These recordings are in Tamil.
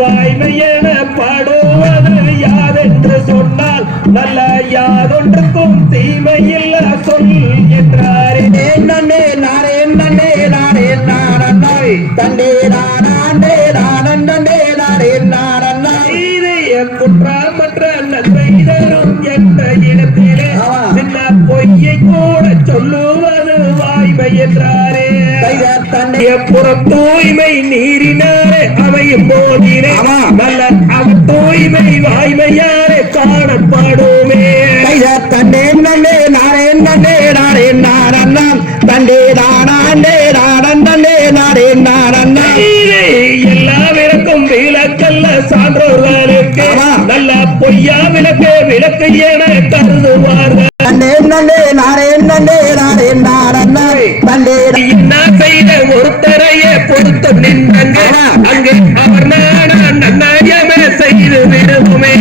வாய்மையென பாடுவது யாதென்று சொன்னால் நல்ல யாதொன்றுக்கும் தீமையில்ல சொல் என்றாரே. நன்னே நாரே நன்னே நாரே நாரன்னா தண்டே நாராண்டே நாரன்னே நாரே நாரன்னா நீரே குற்றமற்ற சொல்லுவது வாய்மை என்றாரே. தண்டே புறம் தூய்மை நீரினாரே அவையும் போதினே. நல்ல அவன் தூய்மை வாய்மையாரே காணப்படுமே தண்டே நன்னே நாரே நன்னே நாரே நாரன்னா தண்டே நாராண்டே நாரன்னே நாரே நாரன்னா நீரே எல்லாவிற்கும் விளக்கல்ல சான்றோர்களுக்கு. நல்ல பொய்யா விளக்கு விளக்கு என கருதுவார்கள். நன்னே நன்னே என்ன செய்த ஒருத்தரையே பொறுத்து நின்றங்க. அங்கே அவர் நாடா நன்னயமே செய்து விடுவோமே.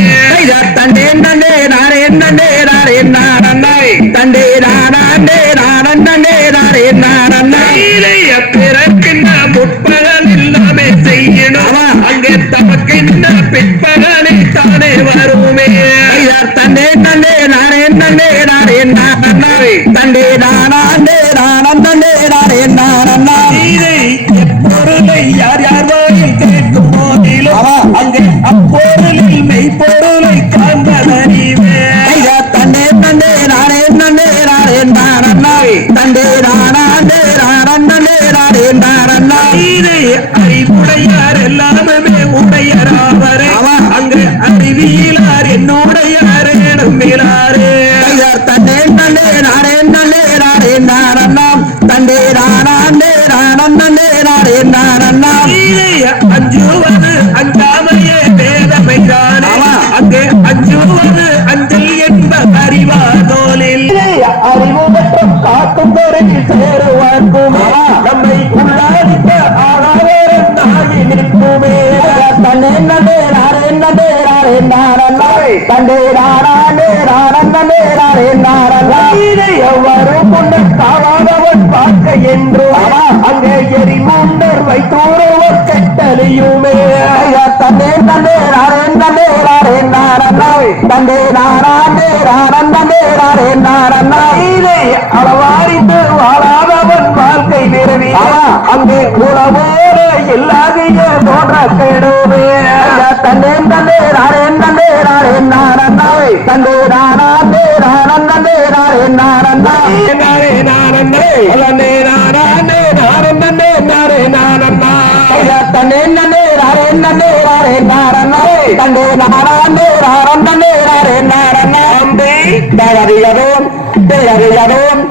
தண்டே நன்னே நாரே நன்னே நாரே நாரன்னா தண்டே நாராண்டே நாரன்னே நாரே நாரன்னா நீரைய பிறக்கின்ற முற்பகல் எல்லாமே செய்யணும். அங்கே தமக்கின்ற பிற்பகலை தானே வருமே கைதர் தண்டே நன்னே நாரே நன்னே நாரே நாரன்னா தண்டே நாராண்டே எல்லாமே உடையராவரே. ஆமா. அங்கே அறிவியலார் என்னுடையார் எனும்பிலாரே கைதர் தண்டே நன்னே நாரே நன்னே நாரே நாரன்னா தண்டே நாராண்டே நாரன்னே நாரே நாரன்னா நீரை அஞ்சுவது அஞ்சாமையே வேதமைதானே. ஆமா. அங்கே அஞ்சுவது அஞ்சல் என்ப அறிவாதோலில் அறிவு மற்றும் காக்கும் பொருளில் சேருவார்க்கும் தன்னே நன்னே நாரே நன்னே நாரே நாரன்னாய் தண்டே நாராண்டே நாரன்னே நாரே நாரன்னாய் இதை எவ்வாறு முன்னர் காவாதவன் பார்க்க என்று அங்கே எரி முன்னர் வைத்தூரவர் கட்டளையுமே. தன்னே நன்னே நாரே நன்னே நாரே நாரன்னாய் தண்டே நாராண்டே நாரன்னே நாரே நாரன்னாய் இதை அளவாரிந்து வாழாதவன் வாழ்க்கை நிறுவி அங்கே உணவோட எல்லாதைய தோன்ற கெடுவே தன்னே தன்னே நாரே நன்னே நாரே நாரன்னாய் தண்டே நாராண்டே நாரன்னே நாரே நாரன்னாய் நாரே நானே அலனே நாரே நாரே நானம்மா தன்னே நன்னே நாரே நன்னே நாரே நாரன்னாய் தண்டே நாராண்டே தரறியதும் திரறியதும்